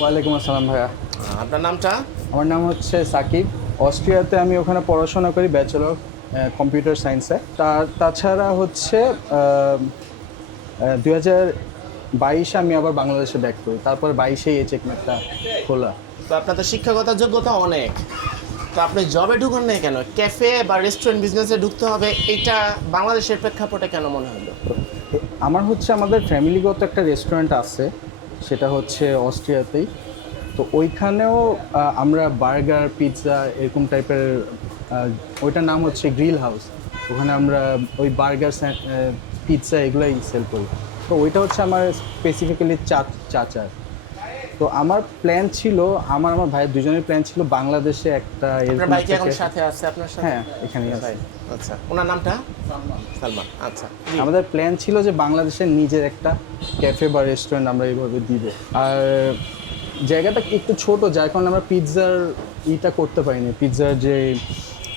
ওয়ালাইকুম আসসালাম ভাইয়া। আপনার নামটা? আমার নাম হচ্ছে সাকিব। অস্ট্রিয়াতে আমি ওখানে পড়াশোনা করি ব্যাচেলর কম্পিউটার সায়েন্সে। তাছাড়া হচ্ছে 2022 আমি আবার বাংলাদেশে ব্যাক করি, তারপর 22-এই এই চেকমেটটা খোলা। তো আপনার তো শিক্ষাগত যোগ্যতা অনেক, তো আপনি জবে ঢুকুন নাই কেন? ক্যাফে বা রেস্টুরেন্ট বিজনেসে ঢুকতে হবে, এটা বাংলাদেশের প্রেক্ষাপটে কেন মনে হলো? আমার হচ্ছে আমাদের ফ্যামিলিগত একটা রেস্টুরেন্ট আছে, সেটা হচ্ছে অস্ট্রিয়াতেই। তো ওইখানেও আমরা বার্গার, পিৎজা এরকম টাইপের, ওইটার নাম হচ্ছে গ্রিল হাউস। ওখানে আমরা ওই বার্গার, পিৎজা এগুলাই সেল করি। তো ওইটা হচ্ছে আমার স্পেসিফিক্যালি চাচার। তো আমার প্ল্যান ছিল, আমার ভাইয়ের দুজনের প্ল্যান ছিল বাংলাদেশে একটা আপনার এরকম ভাই কি এখন থেকে- সাথে আছে আপনার সাথে? হ্যাঁ, এখানেই আছে। ভাই, আচ্ছা, ওনার নামটা? সালমান। আচ্ছা, জি। আমাদের প্ল্যান ছিল যে বাংলাদেশের নিজের একটা ক্যাফে বা রেস্টুরেন্ট আমরা এইভাবে দিব। আর জায়গাটা একটু ছোট, যার কারণে আমরা পিৎজার করতে পারিনি। পিৎজার যে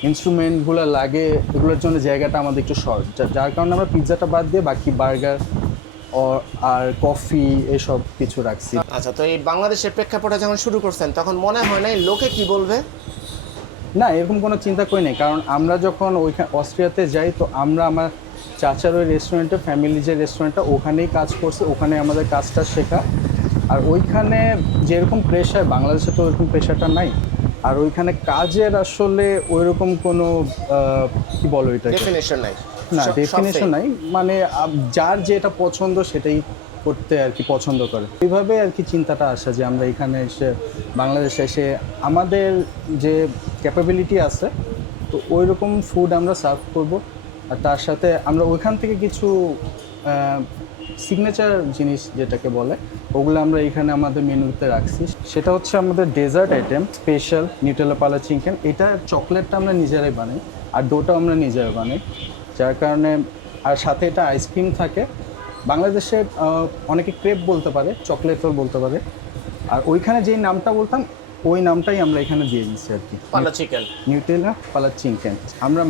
ইনস্ট্রুমেন্টগুলো লাগে এগুলোর জন্য জায়গাটা আমাদের একটু শর্ট, যার কারণে আমরা পিৎজাটা বাদ দিয়ে বাকি বার্গার আর কফি এসব কিছু রাখছি। আচ্ছা, তো এই বাংলাদেশের প্রেক্ষাপটে যখন শুরু করছেন তখন মনে হয় নাই লোকে কি বলবে? না, এরকম কোনো চিন্তা করি নাই, কারণ আমরা যখন ওইখানে অস্ট্রিয়াতে যাই তো আমরা আমার চাচার ওই রেস্টুরেন্টে, ফ্যামিলি যে রেস্টুরেন্টটা ওখানেই কাজ করছি, ওখানে আমাদের কাজটা শেখা। আর ওইখানে যেরকম প্রেশার, বাংলাদেশে তো ওইরকম প্রেশারটা নাই। আর ওইখানে কাজের আসলে ওইরকম কোনো কি বলো এটাকে, ডেফিনেশন নাই? না সব ডেফিনেশন same? নাই, মানে যার যেটা পছন্দ সেটাই করতে আর কি পছন্দ করে। এইভাবে আর কি চিন্তাটা আসে যে আমরা এখানে এসে, বাংলাদেশে এসে আমাদের যে ক্যাপাবিলিটি আছে তো ওই রকম ফুড আমরা সার্ভ করব। আর তার সাথে আমরা ওইখান থেকে কিছু সিগনেচার জিনিস যেটাকে বলে ওগুলো আমরা এখানে আমাদের মেনুতে রাখছি। সেটা হচ্ছে আমাদের ডেজার্ট আইটেম, স্পেশাল নিউটেলা পালা চিকেন। এটা চকলেটটা আমরা নিজেরাই বানাই, আর ডোটাও আমরা নিজেরাই বানাই, যার কারণে। আর সাথে এটা আইসক্রিম থাকে। বাংলাদেশে অনেকে ক্রেপ বলতে পারে, চকলেট রোল বলতে পারে। আর ওইখানে যেই নামটা বলতাম ওই নামটাই আমরা এখানে দিয়ে দিচ্ছি আর কি, পালা চিকেন। নিউটেলা পালা চিকেন। আমরা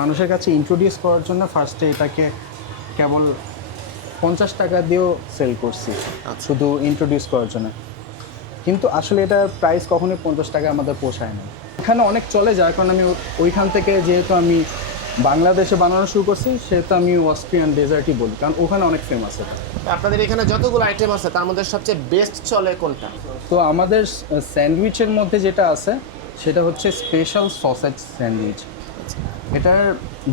মানুষের কাছে ইন্ট্রোডিউস করার জন্য ফার্স্টে এটাকে কেবল 50 টাকা দিয়েও সেল করছি, শুধু ইন্ট্রোডিউস করার জন্য। কিন্তু আসলে এটার প্রাইস কখনোই 50 টাকা আমাদের পোষায় না। এখানে অনেক চলে, যার কারণে আমি ওইখান থেকে, যেহেতু আমি বাংলাদেশে বানানো শুরু করছি সেহেতু আমি অস্ট্রিয়ান ডেজার্টই বলি, কারণ ওখানে অনেক ফেমাস এটা। আপনাদের এখানে যতগুলো আইটেম আছে তার মধ্যে সবচেয়ে বেস্ট চলে কোনটা? তো আমাদের স্যান্ডউইচের মধ্যে যেটা আছে সেটা হচ্ছে স্পেশাল সসেজ স্যান্ডউইচ। এটার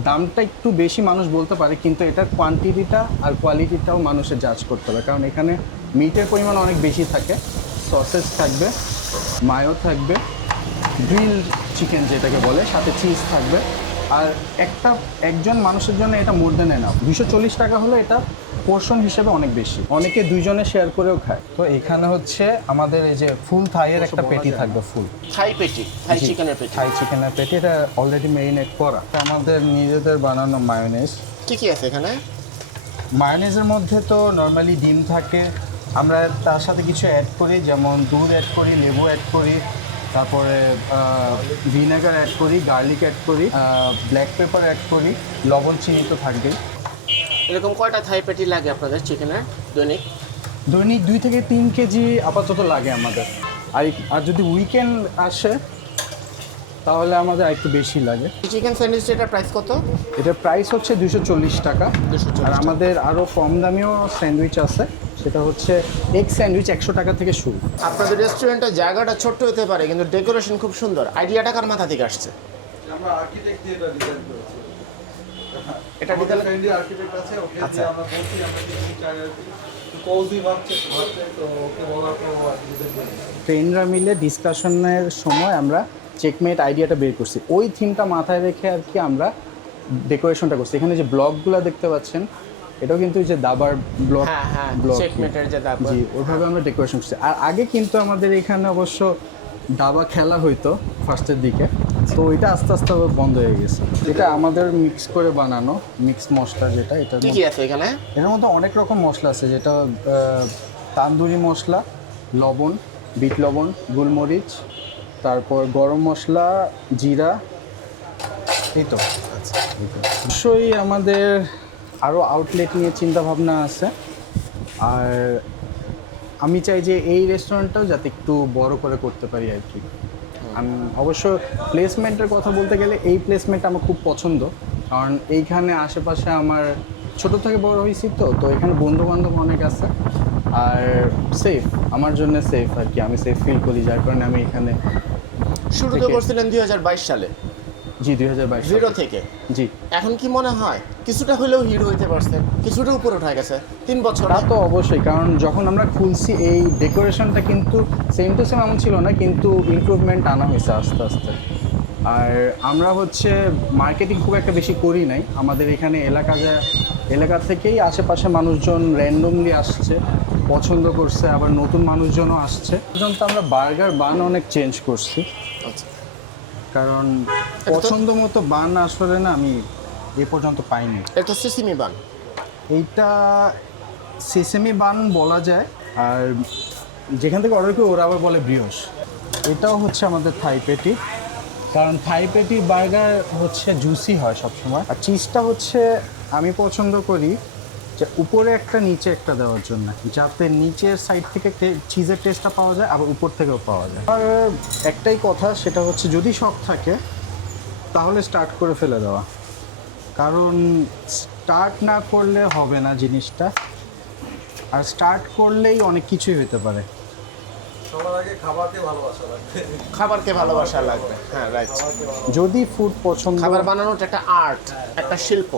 দামটা একটু বেশি মানুষ বলতে পারে, কিন্তু এটার কোয়ান্টিটিটা আর কোয়ালিটিটাও মানুষের জাজ করতে হবে, কারণ এখানে মিটের পরিমাণ অনেক বেশি থাকে, সসেজ থাকবে, মায়ো থাকবে, গ্রিল চিকেন যেটাকে বলে, সাথে চিজ থাকবে। আর একজন মানুষের জন্য এটা মোর দেন এনাফ। 240 টাকা হলে এটা পোর্শন হিসেবে অনেক বেশি, অনেকে দুইজনে শেয়ার করেও খায়। তো এখানে হচ্ছে আমাদের এই যে ফুল থাইয়ের একটা পেটি থাকবে, ফুল থাই পেটি, থাই চিকেনের পেটি। থাই চিকেনের পেটি, এটা অলরেডি মেরিনেট করা। আমাদের নিজেদের বানানো মায়োনেজ। কি কি আছে এখানে? মায়োনেজের মধ্যে তো নর্মালি ডিম থাকে, আমরা তার সাথে কিছু অ্যাড করি, যেমন দুধ অ্যাড করি, লেবু অ্যাড করি, তারপরে ভিনেগার অ্যাড করি, গার্লিক অ্যাড করি, ব্ল্যাক পেপার অ্যাড করি, লবণ, চিনি তো থাকবেই। এরকম কয়টা থাই পেটি লাগে আপনাদের চিকেনের দৈনিক? দৈনিক 2 থেকে 3 কেজি আপাতত লাগে আমাদের। আর যদি উইকেন্ড আসে তাহলে আমাদের একটু বেশি লাগে। চিকেন স্যান্ডউইচটার প্রাইস কত? এটার প্রাইস হচ্ছে 240 টাকা। 240 আর আমাদের আরও কম দামিও স্যান্ডউইচ আছে, সেটা হচ্ছে এগ স্যান্ডউইচ 100 টাকা থেকে শুরু। আপনাদের রেস্টুরেন্টের জায়গাটা ছোট্ট হতে পারে কিন্তু ডেকোরেশন খুব সুন্দর। আইডিয়াটা কার মাথা থেকে আসছে? আমরা আর্কিটেক্ট দিয়ে এটা ডিজাইন করেছি। এটা আমাদের ডিজাইন ফ্রেন্ডলি আর্কিটেক্ট আছে, ওকে আচ্ছা। দিয়ে আমরা বলছি আমরা কিছু চাই আর কি, কোজি ভাবছে, তো ওকে বলার পর ও ডিজাইন করে দিয়েছে। ট্রেনরা মিলে ডিসকাশনের সময় আমরা চেকমেট আইডিয়াটা বের করছি, ওই থিমটা মাথায় রেখে আর কি আমরা ডেকোরেশনটা করছি। এখানে যে ব্লকগুলো দেখতে পাচ্ছেন এটাও কিন্তু এই যে দাবার ব্লক, হ্যাঁ হ্যাঁ, ব্লক চেকমেটের যে দাবা। জি, ওইভাবে আমরা ডেকোরেশন করছি। আর আগে কিন্তু আমাদের এখানে অবশ্য দাবা খেলা হইতো ফার্স্টের দিকে, তো ওইটা আস্তে আস্তে আবার বন্ধ হয়ে গেছে। এটা আমাদের মিক্স করে বানানো মিক্স মশলা, যেটা এটা কি কি আছে এখানে? এর মধ্যে অনেক রকম মশলা আছে, যেটা তান্দুরি মশলা, লবণ, বিট লবণ, গোলমরিচ, তারপর গরম মশলা, জিরা, এই তো। অবশ্যই আমাদের আরও আউটলেট নিয়ে চিন্তা ভাবনা আছে। আর আমি চাই যে এই রেস্টুরেন্টটাও যাতে একটু বড় করে করতে পারি আর কি। আমি অবশ্য প্লেসমেন্টের কথা বলতে গেলে এই প্লেসমেন্ট আমার খুব পছন্দ, কারণ এইখানে আশেপাশে আমার ছোট থেকে বড় হয়েছি, তো এখানে বন্ধু বান্ধব অনেক আছে, আর সেফ আমার জন্য সেফ আর কি, আমি সেফ ফিল করি, যার কারণে আমি এখানে। শুরু তো করছিলেন 2022 সালে, জি 2022 জিরো থেকে। জি, এখন কি মনে হয় কিছুটা হলেও হিরো হইতে পারছেন, কিছুটা উপরে উঠে গেছে 3 বছর? তা তো অবশ্যই, কারণ যখন আমরা খুলছি এই ডেকোরেশনটা কিন্তু সেম টু সেম এমন ছিল না, কিন্তু ইমপ্রুভমেন্ট আনা হয়েছে আস্তে আস্তে। আর আমরা হচ্ছে মার্কেটিং খুব একটা বেশি করি নাই, আমাদের এখানে এলাকা থেকেই আশেপাশে মানুষজন র্যান্ডমলি আসছে, পছন্দ করছে, আবার নতুন মানুষজনও আসছে। পর্যন্ত আমরা বার্গার বান অনেক চেঞ্জ করছি, আচ্ছা, কারণ পছন্দ মতো বান আসলে না আমি এ পর্যন্ত পাইনি। এটা সিসিমি বান। এইটা সেসেমি বান বলা যায়, আর যেখান থেকে অর্ডার করি ওরা আবার বলে ব্রিওশ। এটাও হচ্ছে আমাদের থাই পেটি, কারণ থাই পেটি বার্গার হচ্ছে জুসি হয় সবসময়, আর চিজটা হচ্ছে আমি পছন্দ করি যে উপরে একটা নিচে একটা দেওয়ার জন্য, যাতে নিচের সাইড থেকে চিজের টেস্টটা পাওয়া যায়, আবার উপর থেকেও পাওয়া যায়। আর একটাই কথা, সেটা হচ্ছে যদি শখ থাকে তাহলে স্টার্ট করে ফেলে দেওয়া, কারণ স্টার্ট না করলে হবে না জিনিসটা, আর স্টার্ট করলেই অনেক কিছুই হতে পারে। সবার আগে খাবারকে ভালোবাসা লাগবে। খাবারকে ভালোবাসা লাগবে, হ্যাঁ রাইট। যদি ফুড পছন্দ, খাবার বানানোটা একটা আর্ট, একটা শিল্প।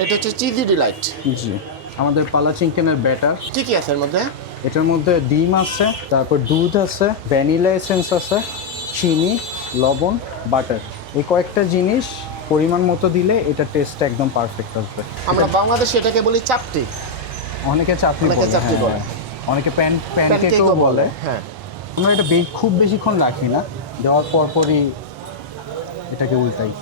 এটা হচ্ছে চিজি ডিলাইট। জি, আমাদের পালা চিকেনের ব্যাটার, কি কি আছে এর মধ্যে? এটার মধ্যে ডিম আছে, তারপর দুধ আছে, ভ্যানিলা এসেন্স আছে, চিনি, লবণ, বাটার, এই কয়েকটা জিনিস পরিমাণ মতো দিলে এটা টেস্টটা একদম পারফেক্ট আসবে। আমরা বাংলাদেশে এটাকে বলি চাপটি, অনেকে চাটনি অনেকে বলে, চাটনি বলে। অনেকে প্যানকেকও প্যানকেকও বলে। হ্যাঁ। আমরা এটা খুব বেশিক্ষণ রাখি না, দেওয়ার পরপরই এটাকে উল্টাই,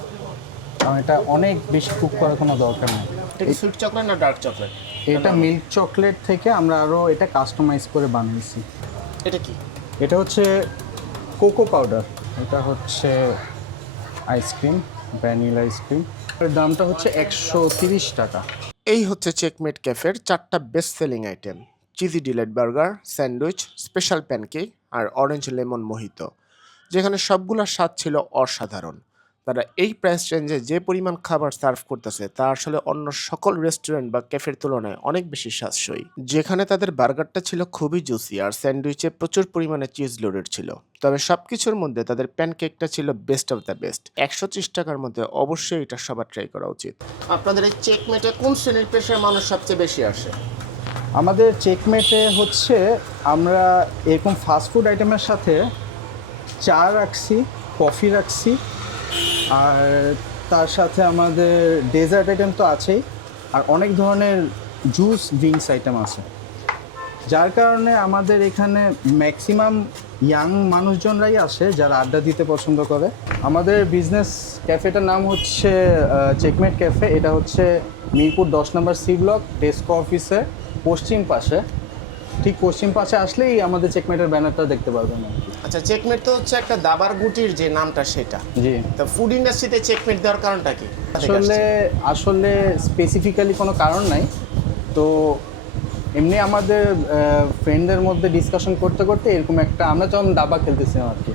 কারণ এটা অনেক বেশি কুক করার কোনো দরকার নেই। এটা কি সুইট চকলেট না ডার্ক চকলেট? এটা মিল্ক চকলেট থেকে আমরা আরও এটা কাস্টমাইজ করে বানিয়েছি। এটা কি? এটা হচ্ছে কোকো পাউডার, এটা হচ্ছে আইসক্রিম, ভ্যানিলা আইসক্রিম, এর দামটা হচ্ছে 130 টাকা। এই হচ্ছে চেকমেট ক্যাফের 4টা best selling item: cheesy delight burger, sandwich, special pancake আর অরেঞ্জ লেমন মোহিতো, যেখানে সবগুলোর স্বাদ ছিল অসাধারণ। তারা এই প্রাইস রেঞ্জে যে পরিমাণ খাবার সার্ভ করতেছে তা আসলে অন্য সকল রেস্টুরেন্ট বা ক্যাফের তুলনায় অনেক বেশি সাশ্রয়ী। যেখানে তাদের বার্গারটা ছিল খুবই জুসি আর স্যান্ডউইচে প্রচুর পরিমাণে চিজ লোডেড ছিল, তবে সবকিছুর মধ্যে তাদের প্যানকেকটা ছিল বেস্ট অফ দ্য বেস্ট। 130 টাকার মধ্যে অবশ্যই এটা সবার ট্রাই করা উচিত। আপনাদের এই চেকমেটে কোন শ্রেণীর পেশার মানুষ সবচেয়ে বেশি আসে? আমাদের চেকমেটে হচ্ছে আমরা এরকম ফাস্টফুড আইটেমের সাথে চা রাখছি, কফি রাখছি, আর তার সাথে আমাদের ডেজার্ট আইটেম তো আছেই, আর অনেক ধরনের জুস ড্রিঙ্কস আইটেম আছে, যার কারণে আমাদের এখানে ম্যাক্সিমাম ইয়াং মানুষজনরাই আসে যারা আড্ডা দিতে পছন্দ করে। আমাদের বিজনেস ক্যাফেটার নাম হচ্ছে চেকমেট ক্যাফে, এটা হচ্ছে Mirpur 10 number C block Tesco অফিসের পশ্চিম পাশে, ঠিক পশ্চিম পাশে আসলেই আমাদের চেকমেটের ব্যানারটা দেখতে পারবেন আর কি। আচ্ছা, চেকমেট তো হচ্ছে একটা দাবার গুটির যে নামটা সেটা, জি, তা ফুড ইন্ডাস্ট্রিতে চেকমেট দেওয়ার কারণটা কি? আসলে স্পেসিফিক্যালি কোনো কারণ নাই, তো এমনি আমাদের ফ্রেন্ডদের মধ্যে ডিসকাশন করতে করতে এরকম একটা, আমরা যখন দাবা খেলতেছিলাম আর কি,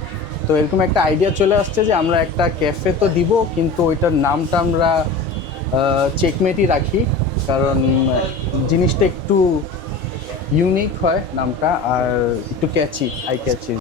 তো এরকম একটা আইডিয়া চলে আসছে যে আমরা একটা ক্যাফে তো দিব, কিন্তু ওইটার নামটা আমরা চেকমেটই রাখি, কারণ জিনিসটা একটু ইউনিক হয় নামটা, আর একটু ক্যাচি, আই ক্যাচি।